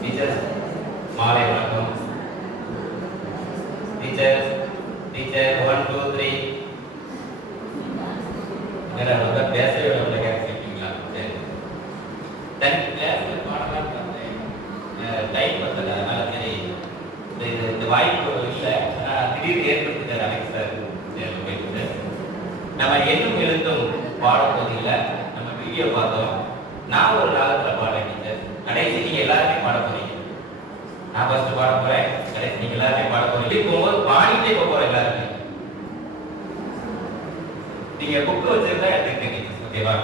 Teachers மாலை வணக்கம். Teachers teacher one two three வேற ரொம்ப பேசவே விட கேட்குறீங்களா சரி. தனி கிளாஸ் பாடலாம் டைம் பத்தல அதனால சரி. இந்த இது- இந்த வாய்ப்பு இல்லை. திடீர் திடீர்னு ஏற்படுத்திட்டார் அலெக்ஸ் சார் நம்ம என்னும் எழுத்தும் பாடப்போதில்லை நம்ம வீடியோ பார்த்தோம். நான் ஒரு ராகத்துல பாடுறேன் கடைசி நீங்க எல்லாருமே பாட போறீங்க. நான் ஃபர்ஸ்ட் பாட போறேன். கடைசி நீங்க எல்லாருமே பாட போறீங்க. போகும்போது பாடிட்டே போக போறோம் எல்லாருமே. நீங்க புக் வச்சிருந்தா எடுத்துக்கிட்டீங்க ஓகேவா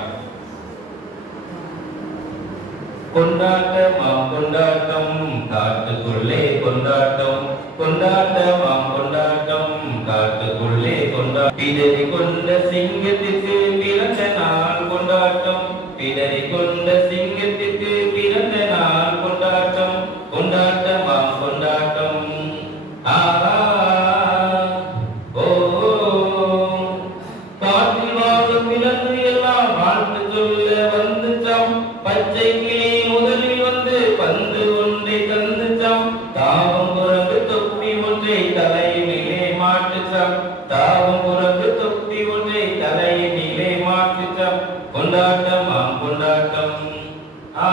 கொண்டாட்டமாம் கொண்டாட்டம் காட்டுக்குள்ளே கொண்டாட்டம். கொண்டாட்டமாம் கொண்டாட்டம் காட்டுக்குள்ளே கொண்டா பிடரி கொண்ட சிங்கத்திற்கு பிறந்த நாள் கொண்டாட்டம். பிடரி கொண்ட சிங்கத்திற்கு வாழும் எல்லாம் வாழ்த்து சொல்ல வந்துச்சாம் பச்சை கிளி முதலில் வந்து பந்து ஒன்றை தந்துச்சாம் தாவம் குரங்கு தொப்பி ஒன்றை தலையினிலே மாட்டுச்சாம் தாவம் குரங்கு தொப்பி ஒன்றை தலையினிலே மாட்டுச்சாம் கொண்டாட்டமாம் கொண்டாட்டம் ஆ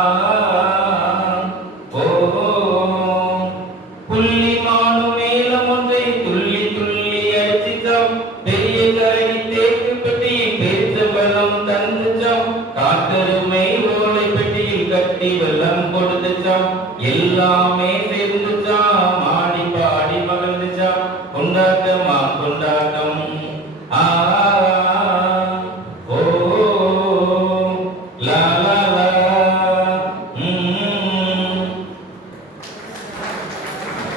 புள்ளி மானும் மேலம் ஒன்றை துள்ளி துள்ளி அடிச்சிச்சோம் பெரிய கரடி தேக்கு வெள்ளம் கொடுத்துச்சோம். எல்லாமே சேர்ந்துச்சாம். ஆடி பாடி மகிழ்ந்துச்சாம். கொண்டாட்டமா கொண்டாட்டம். ஆ ஓ லா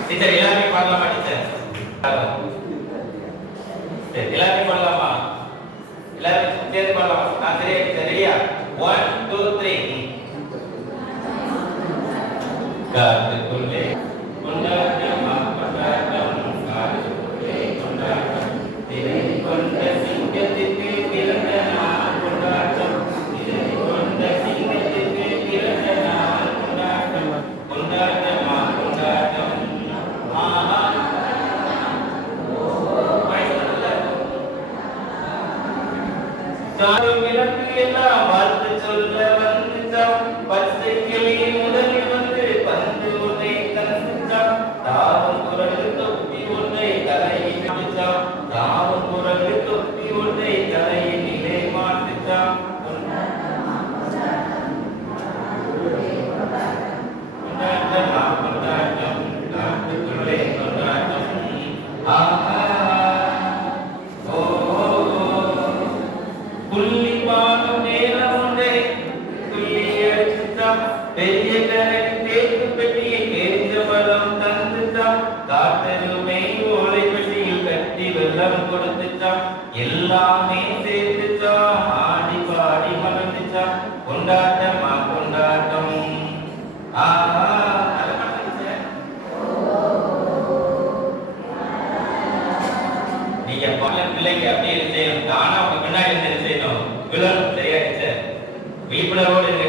டீச்சர் எல்லாருமே சரி எல்லாருமே சேர்ந்து பாடலாமா? நான் சரியா டீச்சர் ரெடியா? One two three. காட்டுக்குள்ளே கொண்டாட்டமா கொண்டாட்டம் காட்டுக்குள்ளே கொண்டாட்டம் திரை கொண்ட சிங்கத்திற்கு பிறந்த நாள் கொண்டாட்டம் திரை கொண்ட சிங்கத்திற்கு பிறந்த நாள் கொண்டாட்டம் கொண்டாட்டமா கொண்டாட்டம் ஆஹா விளக்கு எல்லாம் வாழ்த்து தாவம் குரங்கு தொப்பி ஒன்றை தலையினிலே மாட்டுச்சாம் கொண்டாட்டமா கொண்டாட்டம் காட்டுக்குள்ளே எல்லாம் வெள்ளம் கொடுத்துட்டான் எல்லாமே சேர்த்துச்சான் ஆடி பாடி மகிழ்ந்துச்சான் கொண்டாட்டமா கொண்டாட்டம். ஆஹா நல்ல நீங்க பல பிள்ளைங்க அப்படியே செய்யணும் தானா உங்க பின்னாடி இருந்து என்ன செய்யணும் விழணும் சரியா விழிப்புணர்வோடு இருக்க